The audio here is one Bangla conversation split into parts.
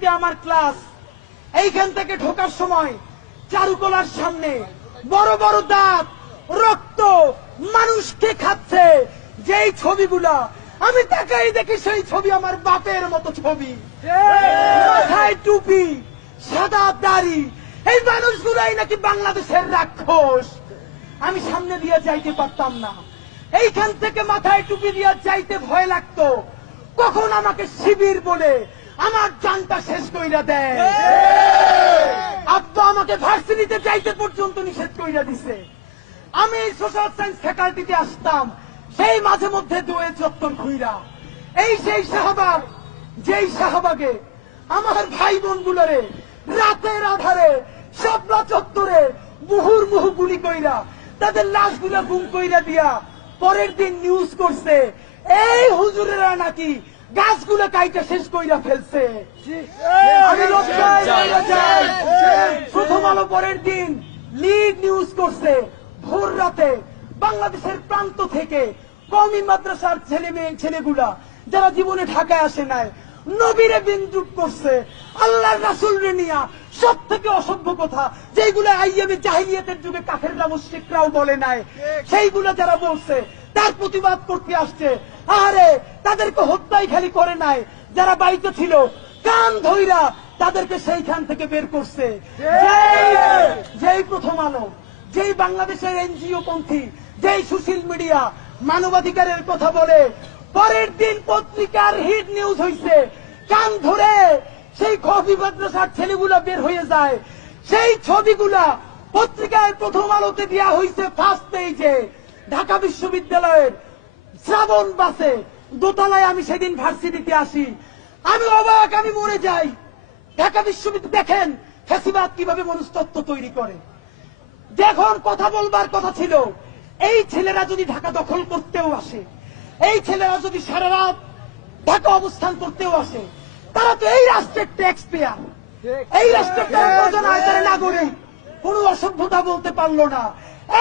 আমার ক্লাস এইখান থেকে ঢোকার সময় চারুকলার সামনে বড় বড় দাঁত, রক্ত, মানুষকে খাচ্ছে যেই ছবিগুলা আমি তাকাই দেখি সেই ছবি আমার বাপের মতো ছবি। মাথায় টুপি, সাদা দাড়ি, এই মানুষগুলাই নাকি বাংলাদেশের রাক্ষস। আমি সামনে দিয়ে যাইতে পারতাম না, এইখান থেকে মাথায় টুপি দিয়ে যাইতে ভয় লাগতো কখন আমাকে শিবির বলে আমার জানটা শেষ কইরা দেয়। আব্বা আমাকে ভার্সিটিতে যাইতে পর্যন্ত নিষেধ কইরা দিছে। আমি সোশ্যাল সায়েন্স ফ্যাকাল্টিতে আসতাম সেই মাঝে মধ্যে দুয়ে চত্বর ঘুইরা, এই সেই শাহবাগ যেই শাহবাগে আমার ভাই বোন গুলোরে রাতের আধারে শাপলা চত্বরে মুহুর্মুহু গুলি কইরা তাদের লাশগুলা গুম কইরা দিয়া পরের দিন নিউজ করছে এই হুজুরেরা নাকি গাছগুলো কাইটা শেষ কইরা ফেলছে। আমি লজ্জায় মরে যাই। প্রথম আলো পরের দিন লিড নিউজ করছে ভোর রাতে বাংলাদেশের প্রান্ত থেকে কওমি মাদ্রাসার ছেলেগুলা যারা জীবনে ঢাকায় আসে নাই নবীরে বিদ্রুপ করছে, আল্লাহর রাসূলরে নিয়া সব থেকে অসভ্য কথা যেগুলো আইয়ামে জাহিলিয়াতের যুগে কাফেররা মুশরিকরাও বলে নাই, সেইগুলো যারা বলছে তার প্রতিবাদ করতে আসছে। আরে তাদেরকে হত্যাই খালি করে নাই, যারা বাড়িতে ছিল কান ধইরা তাদেরকে সেইখান থেকে বের করছে। যেই প্রথম আলো, যেই বাংলাদেশের এনজিও পন্থী, যেই সোশ্যাল মিডিয়া মানবাধিকারের কথা বলে, পরের দিন পত্রিকার হিট নিউজ হইছে কান ধরে সেই কওমি মাদ্রাসার ছেলেগুলা বের হয়ে যায়। সেই ছবিগুলা পত্রিকায় প্রথম আলোতে দেওয়া হয়েছে ফার্স্ট পেজে। ঢাকা বিশ্ববিদ্যালয়ের শ্রাবণ বাসে দোতলায় আমি সেদিন ভার্সিটিতে আসি, আমি অবাক, আমি মরে যাই। ঢাকা বিশ্ববিদ্যালয় দেখেন ফ্যাসিবাদ কিভাবে মনস্তত্ত্ব তৈরি করে। যখন কথা বলবার কথা ছিল এই ছেলেরা যদি ঢাকা দখল করতেও আসে, এই ছেলেরা যদি সারা রাত ঢাকা অবস্থান করতেও আসে, তারা তো এই রাষ্ট্রের ট্যাক্স পেয়ার, এই রাষ্ট্রের নাগরিক। কোন অসভ্যতা বলতে পারলো না,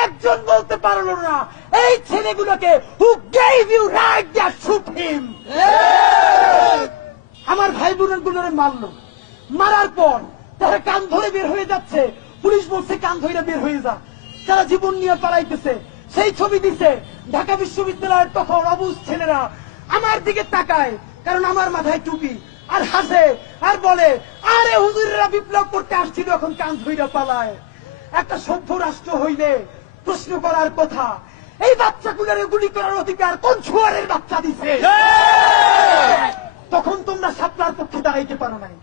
একজন বলতে পারলো না এই ছেলেগুলোকে who gave you right that shoot him. আমার ভাই বোনের গুলোরে মারলো, মারার পর তারা কান ধরে বের হয়ে যাচ্ছে, পুলিশ বলছে কান ধরে বের হয়ে যা, তারা জীবন নিয়ে পালাইতেছে। সেই ছবি দিছে ঢাকা বিশ্ববিদ্যালয়ের তখন অবুঝ ছেলেরা আমার দিকে তাকায়, কারণ আমার মাথায় টুপি, আর হাসে আর বলে আরে হুজুরেরা বিপ্লব করতে আসছিল এখন কান ধইরা পালায়। একটা সভ্য রাষ্ট্র হইলে প্রশ্ন করার কথা, এই বাচ্চাগুলোরে গুলি করার অধিকার কোন ছুয়ারের বাচ্চা দিছে? তখন তোমরা শাপলার পক্ষে দাঁড়াইতে পারো নাই।